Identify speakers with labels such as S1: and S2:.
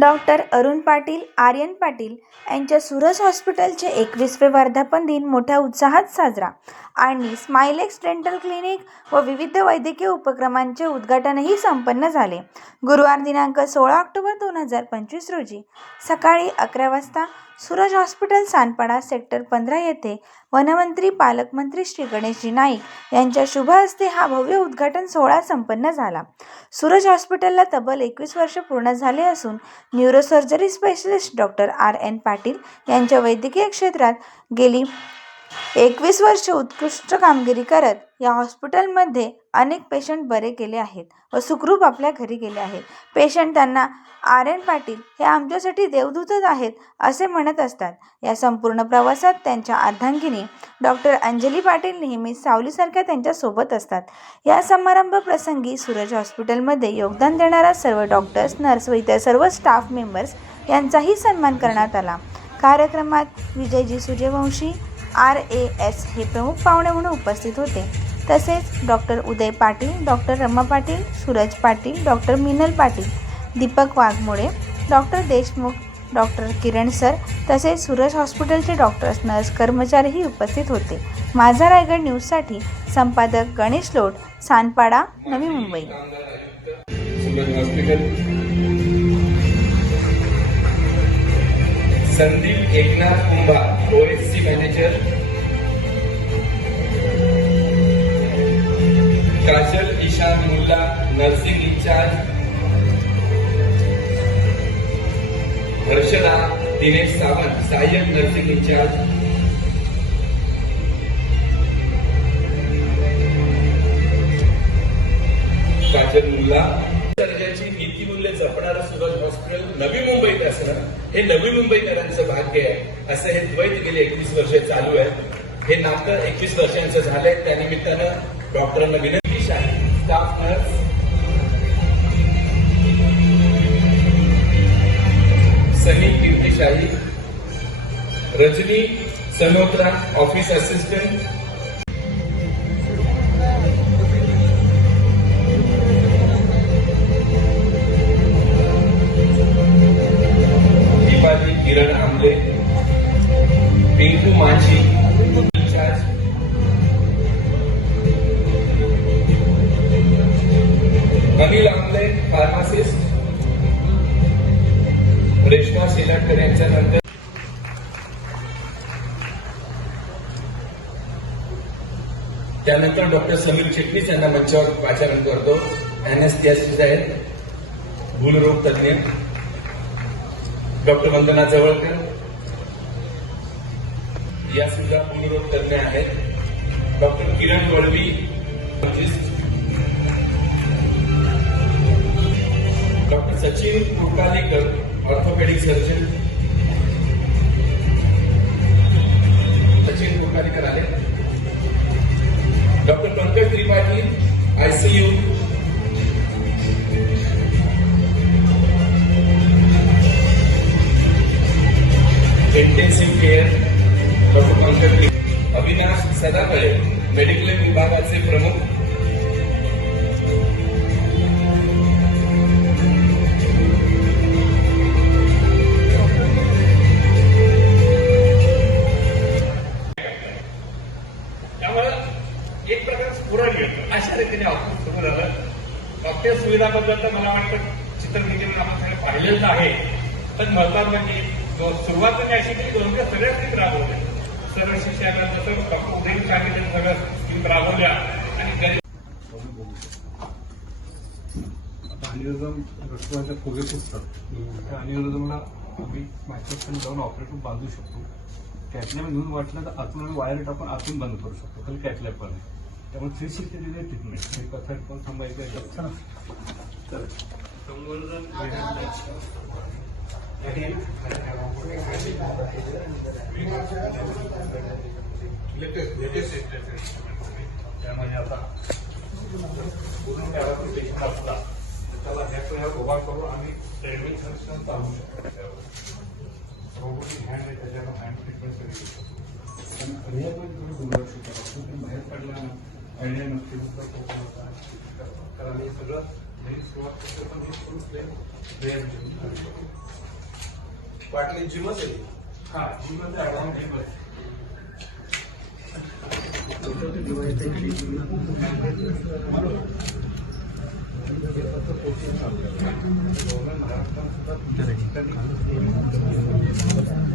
S1: Doctor Arun Patil Aryan Patil यांच्या सुरज हॉस्पिटलचे एकवीसवे वर्धापन दिन मोठ्या उत्साहात साजरा. आणि स्माइलेक्स डेंटल क्लिनिक व विविध वैद्यकीय उपक्रमांचे उद्घाटनही संपन्न झाले. गुरुवार दिनांक सोळा ऑक्टोबर दोन हजार पंचवीस रोजी सकाळी अकरा वाजता सूरज हॉस्पिटल सानपाडा सेक्टर पंधरा येथे वनमंत्री पालकमंत्री श्री गणेशजी नाईक यांच्या शुभ हस्ते हा भव्य उद्घाटन सोहळा संपन्न झाला. सूरज हॉस्पिटलला तब्बल एकवीस वर्ष पूर्ण झाले असून neurosurgery specialist doctor R N Patil यांच्या वैद्यकीय क्षेत्रात गेली एकवीस वर्ष उत्कृष्ट कामगिरी करत या हॉस्पिटलमध्ये अनेक पेशंट बरे केले आहेत व सुखरूप आपल्या घरी गेले आहेत. पेशंट त्यांना आर एन पाटील हे आमच्यासाठी देवदूतच आहेत असे म्हणत असतात. या संपूर्ण प्रवासात त्यांच्या अर्धांगिनी डॉक्टर अंजली पाटील नेहमी सावलीसारख्या त्यांच्यासोबत असतात. या समारंभ प्रसंगी सूरज हॉस्पिटलमध्ये योगदान देणाऱ्या सर्व डॉक्टर्स नर्स व इतर सर्व स्टाफ मेंबर्स यांचाही सन्मान करण्यात आला. कार्यक्रमात Vijayji Suryavanshi R A S हे प्रमुख पाहुणे म्हणून उपस्थित होते. तसेच doctor Uday Patil doctor Rama Patil Suraj Patil doctor Minal Patil Deepak Waghmole doctor Deshmukh doctor Kiran sir तसेच सूरज हॉस्पिटलचे डॉक्टर्स नर्स कर्मचारीही उपस्थित होते. माझा रायगड न्यूजसाठी संपादक Ganesh Lot Sanpada Navi Mumbai.
S2: Sandeep Eknath Kumbha OSC manager Kajal Ishan Mulla nursing incharge Harshada, Dinesh Sawant, सहाय्यक nursing in charge Kajal Mulla दर्जाची नीतीमूल्य जपणारं सुरज हॉस्पिटल नवी मुंबईत असणं हे नवी मुंबईकरांचं भाग्य आहे. असं हे द्वैत गेले एकवीस वर्ष चालू आहे हे नातं एकवीस वर्षांचं झालंय. त्यानिमित्तानं डॉक्टरांना विनंती staff nurse. Sunny Kirtishahi. Rajani Sanotra office assistant. Pinku माझी इंचार्ज अनिल आमले फार्मासिस्ट रेश्मा शेलाटकर यांच्या नंतर त्यानंतर डॉक्टर समीर चिटणीस यांना मंचावर पाचारण करतो. अॅनेस्थियासिस्ट आहेत. भूलरोग तज्ज्ञ. डॉक्टर वंदना जवळकर. या सुद्धा भूलरोग तज्ज्ञ आहेत doctor Kiran Valvi doctor Sachin Kurkalekar orthopaedic surgeon doctor Avinash Sadakale mediclaim विभागाचे प्रमुख.
S3: त्यामुळे एक प्रकार स्फुरण मिळतं अशा रीतीने आपण डॉक्टर सुविधाबद्दल तर मला वाटतं चित्रनितीने आपण पाहिलेलं आहे. पण महत्वाचं म्हणजे सुरुवात म्हणजे अशी की दोन सगळ्या स्कीम सर्व शिक्षकांना जसं डॉक्टर उदय सांगितलं स्कीम राबवल्या आणि
S4: अनिरिझम रक्तवाच्या फुगे फुटतात त्या अनिरिझमला आम्ही मायक्रोस्कोप जाऊन ऑपरेटर बांधू शकतो. कॅटलॅब घेऊन वाटलं तर आतून आम्ही वायर टाकून आतून बंद करू शकतो. खाली कॅटलॅब पण आहे. त्यामुळे थ्री सिक्स्टी डिग्री ट्रीटमेंट हे कथा पण थांबायचं आहे. तर संवर्धन त्यामध्ये आता पूर्ण त्यावर पेशंट असला तर त्याला ह्याचं ह्या उभा करून आम्ही ट्रेडमिल कनेक्शन चालू शकतो रोबोटिक हँड आहे त्याच्यावर हँड ट्रीटमेंट सगळी आणि रिअल थोडी दुर्लक्ष करतो बाहेर पडला ना आयडिया नसते कारण हे सगळं नाही सुरुवात करतो पण हे फुल फ्लेम वेळ
S2: पाटील जिमच आहे.
S4: हा जिमच आहे ऍडव्हान्टेज बस. महाराष्ट्रात